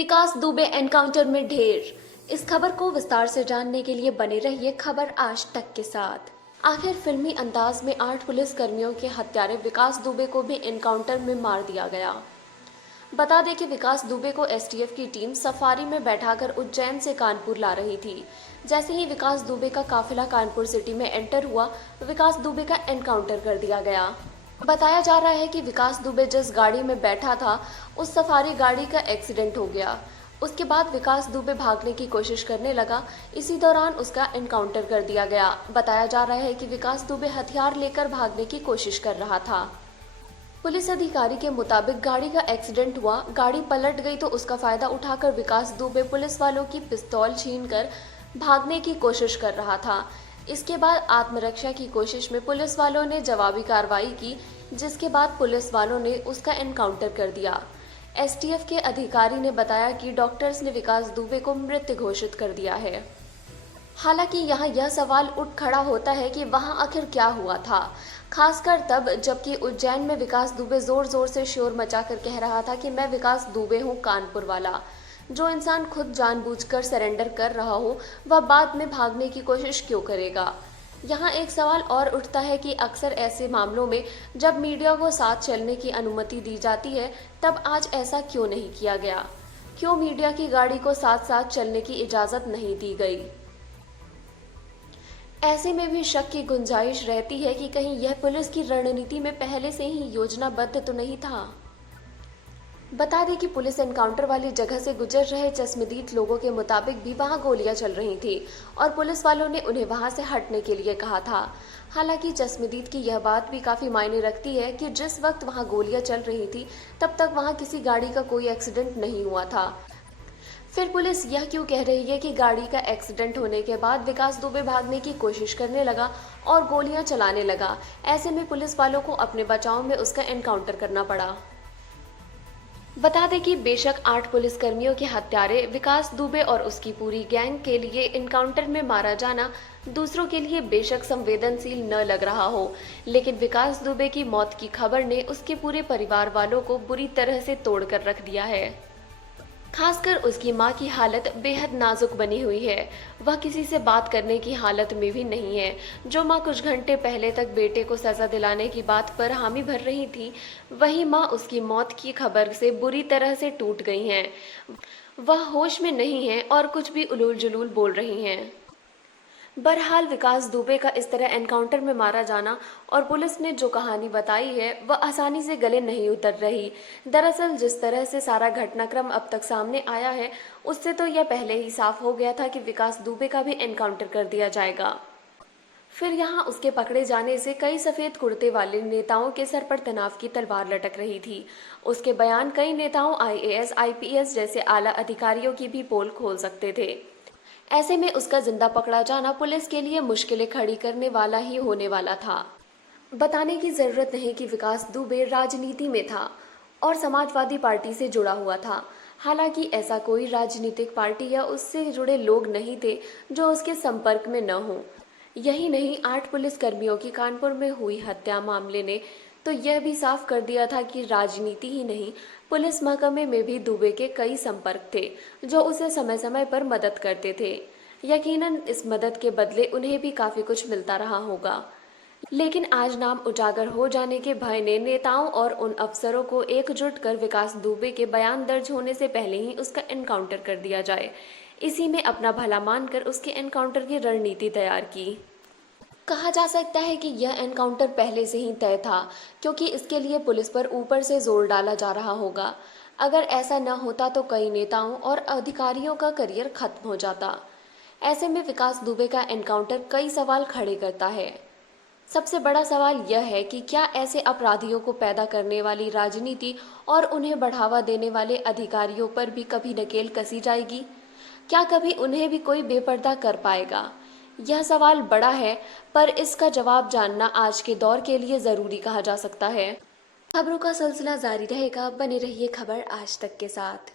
विकास Dubey encounter में ढेर। इस खबर को विस्तार से जानने के लिए बने रहिए खबर आज तक के साथ। आखिर फिल्मी अंदाज में 8 पुलिस कर्मियों के हत्यारे विकास दुबे को भी एनकाउंटर में मार दिया गया। बता दें कि विकास दुबे को एसटीएफ की टीम सफारी में बैठाकर उज्जैन से कानपुर ला रही थी। जैसे ही विकास दुबे का काफिला कानपुर सिटी में एंटर हुआ, विकास दुबे का एनकाउंटर कर दिया गया। बताया जा रहा है कि विकास दुबे जिस गाड़ी में बैठा था, उस सफारी गाड़ी का एक्सीडेंट हो गया। उसके बाद विकास दुबे भागने की कोशिश करने लगा। इसी दौरान उसका एनकाउंटर कर दिया गया। बताया जा रहा है कि विकास दुबे हथियार लेकर भागने की कोशिश कर रहा था। पुलिस अधिकारी के मुताबिक गाड़ी का एक्सीडेंट हुआ, गाड़ी पलट गई तो उसका फायदा उठाकर विकास दुबे पुलिस वालों की पिस्तौल छीनकर भागने की कोशिश कर रहा था। इसके बाद आत्मरक्षा की कोशिश में पुलिस वालों ने जवाबी कार्रवाई की, जिसके बाद पुलिस वालों ने उसका एनकाउंटर कर दिया। एसटीएफ के अधिकारी ने बताया कि डॉक्टर्स ने विकास दुबे को मृत घोषित कर दिया है। हालांकि यहाँ यह सवाल उठ खड़ा होता है कि वहाँ आखिर क्या हुआ था, खासकर तब जबकि उज्जैन में विकास दुबे जोर जोर से शोर मचाकर कह रहा था कि मैं विकास दुबे हूँ कानपुर वाला। जो इंसान खुद जानबूझकर सरेंडर कर रहा हो, वह बाद में भागने की कोशिश क्यों करेगा। यहाँ एक सवाल और उठता है कि अक्सर ऐसे मामलों में जब मीडिया को साथ चलने की अनुमति दी जाती है, तब आज ऐसा क्यों नहीं किया गया। क्यों मीडिया की गाड़ी को साथ साथ चलने की इजाजत नहीं दी गई। ऐसे में भी शक की गुंजाइश रहती है कि कहीं यह पुलिस की रणनीति में पहले से ही योजनाबद्ध तो नहीं था। बता दें कि पुलिस एनकाउंटर वाली जगह से गुजर रहे चश्मदीद लोगों के मुताबिक भी वहां गोलियां चल रही थी और पुलिस वालों ने उन्हें वहां से हटने के लिए कहा था। हालांकि चश्मदीद की यह बात भी काफी मायने रखती है कि जिस वक्त वहां गोलियां चल रही थी, तब तक वहां किसी गाड़ी का कोई एक्सीडेंट नहीं हुआ था। फिर पुलिस यह क्यों कह रही है कि गाड़ी का एक्सीडेंट होने के बाद विकास दुबे भागने की कोशिश करने लगा और गोलियां चलाने लगा। ऐसे में पुलिस वालों को अपने बचाव में उसका एनकाउंटर करना पड़ा। बता दें कि बेशक 8 पुलिसकर्मियों के हत्यारे विकास दुबे और उसकी पूरी गैंग के लिए एनकाउंटर में मारा जाना दूसरों के लिए बेशक संवेदनशील न लग रहा हो, लेकिन विकास दुबे की मौत की खबर ने उसके पूरे परिवार वालों को बुरी तरह से तोड़कर रख दिया है। खासकर उसकी मां की हालत बेहद नाजुक बनी हुई है। वह किसी से बात करने की हालत में भी नहीं है। जो मां कुछ घंटे पहले तक बेटे को सजा दिलाने की बात पर हामी भर रही थी, वही मां उसकी मौत की खबर से बुरी तरह से टूट गई हैं। वह होश में नहीं है और कुछ भी उलूल जुलूल बोल रही हैं। बहरहाल विकास दुबे का इस तरह एनकाउंटर में मारा जाना और पुलिस ने जो कहानी बताई है, वह आसानी से गले नहीं उतर रही। दरअसल जिस तरह से सारा घटनाक्रम अब तक सामने आया है, उससे तो यह पहले ही साफ हो गया था कि विकास दुबे का भी एनकाउंटर कर दिया जाएगा। फिर यहाँ उसके पकड़े जाने से कई सफेद कुर्ते वाले नेताओं के सर पर तनाव की तलवार लटक रही थी। उसके बयान कई नेताओं, आईएएस, आईपीएस जैसे आला अधिकारियों की भी पोल खोल सकते थे। ऐसे में उसका जिंदा पकड़ा जाना पुलिस के लिए मुश्किलें खड़ी करने वाला ही होने वाला था। बताने की जरूरत नहीं कि विकास दुबे राजनीति में था और समाजवादी पार्टी से जुड़ा हुआ था। हालांकि ऐसा कोई राजनीतिक पार्टी या उससे जुड़े लोग नहीं थे जो उसके संपर्क में न हों। यही नहीं, 8 पुलिसकर्मियों की कानपुर में हुई हत्या मामले ने तो यह भी साफ कर दिया था कि राजनीति ही नहीं, पुलिस महकमे में भी दुबे के कई संपर्क थे जो उसे समय समय पर मदद करते थे। यकीनन इस मदद के बदले उन्हें भी काफी कुछ मिलता रहा होगा। लेकिन आज नाम उजागर हो जाने के भय ने नेताओं और उन अफसरों को एकजुट कर विकास दुबे के बयान दर्ज होने से पहले ही उसका एनकाउंटर कर दिया जाए। इसी में अपना भला मानकर उसके एनकाउंटर की रणनीति तैयार की। कहा जा सकता है कि यह एनकाउंटर पहले से ही तय था, क्योंकि इसके लिए पुलिस पर ऊपर से जोर डाला जा रहा होगा। अगर ऐसा न होता तो कई नेताओं और अधिकारियों का करियर खत्म हो जाता। ऐसे में विकास दुबे का एनकाउंटर कई सवाल खड़े करता है। सबसे बड़ा सवाल यह है कि क्या ऐसे अपराधियों को पैदा करने वाली राजनीति और उन्हें बढ़ावा देने वाले अधिकारियों पर भी कभी नकेल कसी जाएगी? क्या कभी उन्हें भी कोई बेपर्दा कर पाएगा? यह सवाल बड़ा है, पर इसका जवाब जानना आज के दौर के लिए जरूरी कहा जा सकता है। खबरों का सिलसिला जारी रहेगा, बने रहिए खबर आज तक के साथ।